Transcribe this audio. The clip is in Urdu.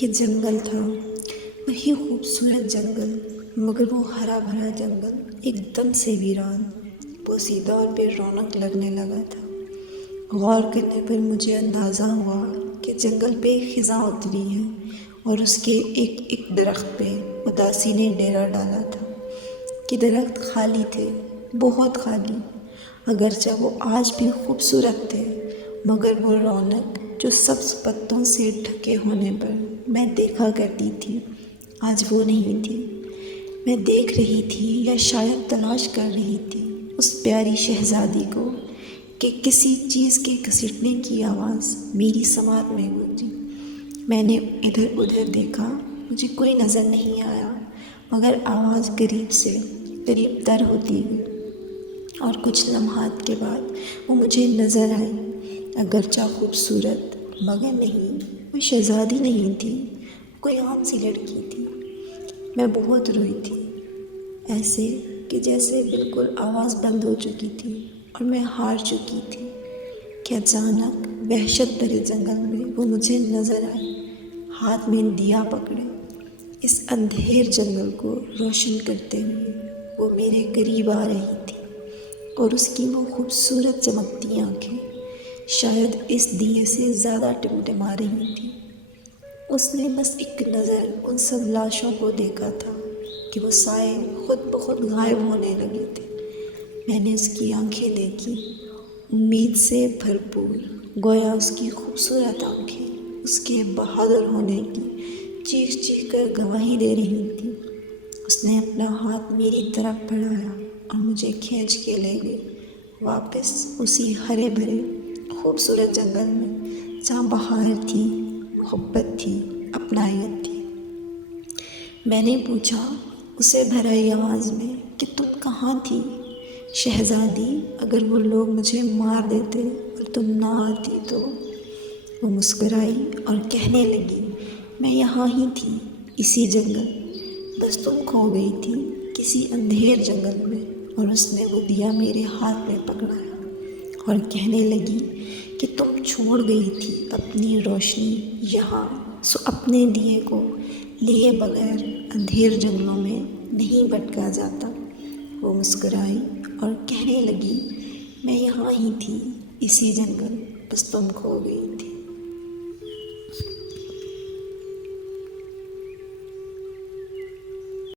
یہ جنگل تھا، وہی خوبصورت جنگل، مگر وہ ہرا بھرا جنگل ایک دم سے ویران، بوسیدہ اور بے رونق لگنے لگا تھا۔ غور کرنے پر مجھے اندازہ ہوا کہ جنگل پہ ایک خزاں اتری ہے اور اس کے ایک ایک درخت پہ اداسی نے ڈیرا ڈالا تھا کہ درخت خالی تھے، بہت خالی، اگرچہ وہ آج بھی خوبصورت تھے، مگر وہ رونق جو سبز پتوں سے ڈھکے ہونے پر میں دیکھا کرتی تھی آج وہ نہیں تھی۔ میں دیکھ رہی تھی یا شاید تلاش کر رہی تھی اس پیاری شہزادی کو کہ کسی چیز کے گھسیٹنے کی آواز میری سماعت میں گونجی۔ میں نے ادھر ادھر دیکھا، مجھے کوئی نظر نہیں آیا، مگر آواز قریب سے قریب تر ہوتی گئی اور کچھ لمحات کے بعد وہ مجھے نظر آئی، اگرچہ خوبصورت، مگر نہیں، وہ شہزادی نہیں تھی، کوئی عام سی لڑکی تھی۔ میں بہت روئی تھی، ایسے کہ جیسے بالکل آواز بند ہو چکی تھی اور میں ہار چکی تھی کہ اچانک وحشت بھرے جنگل میں وہ مجھے نظر آئی، ہاتھ میں دیا پکڑے، اس اندھیر جنگل کو روشن کرتے ہوئے وہ میرے قریب آ رہی تھی، اور اس کی وہ خوبصورت چمکتی آنکھیں شاید اس دیے سے زیادہ ٹمٹما رہی تھیں۔ اس نے بس ایک نظر ان سب لاشوں کو دیکھا تھا کہ وہ سائے خود بخود غائب ہونے لگے تھے۔ میں نے اس کی آنکھیں دیکھی، امید سے بھرپور، گویا اس کی خوبصورت آنکھیں اس کے بہادر ہونے کی چیخ چیخ کر گواہی دے رہی تھیں۔ اس نے اپنا ہاتھ میری طرف بڑھایا اور مجھے کھینچ کے لے گئی واپس اسی ہرے بھرے خوبصورت جنگل میں جہاں بہار تھی، محبت تھی، اپنائیت تھی۔ میں نے پوچھا اسے بھرائی آواز میں کہ تم کہاں تھی شہزادی؟ اگر وہ لوگ مجھے مار دیتے اور تم نہ آتی تو؟ وہ مسکرائی اور کہنے لگی، میں یہاں ہی تھی، اسی جنگل، بس تم کھو گئی تھی کسی اندھیر جنگل میں۔ اور اس نے وہ دیا میرے ہاتھ میں پکڑایا اور کہنے لگی کہ تم چھوڑ گئی تھی اپنی روشنی یہاں، سو اپنے دیے کو لیے بغیر اندھیر جنگلوں میں نہیں بھٹکا جاتا۔ وہ مسکرائی اور کہنے لگی، میں یہاں ہی تھی، اسی جنگل، بس تم کھو گئی تھی۔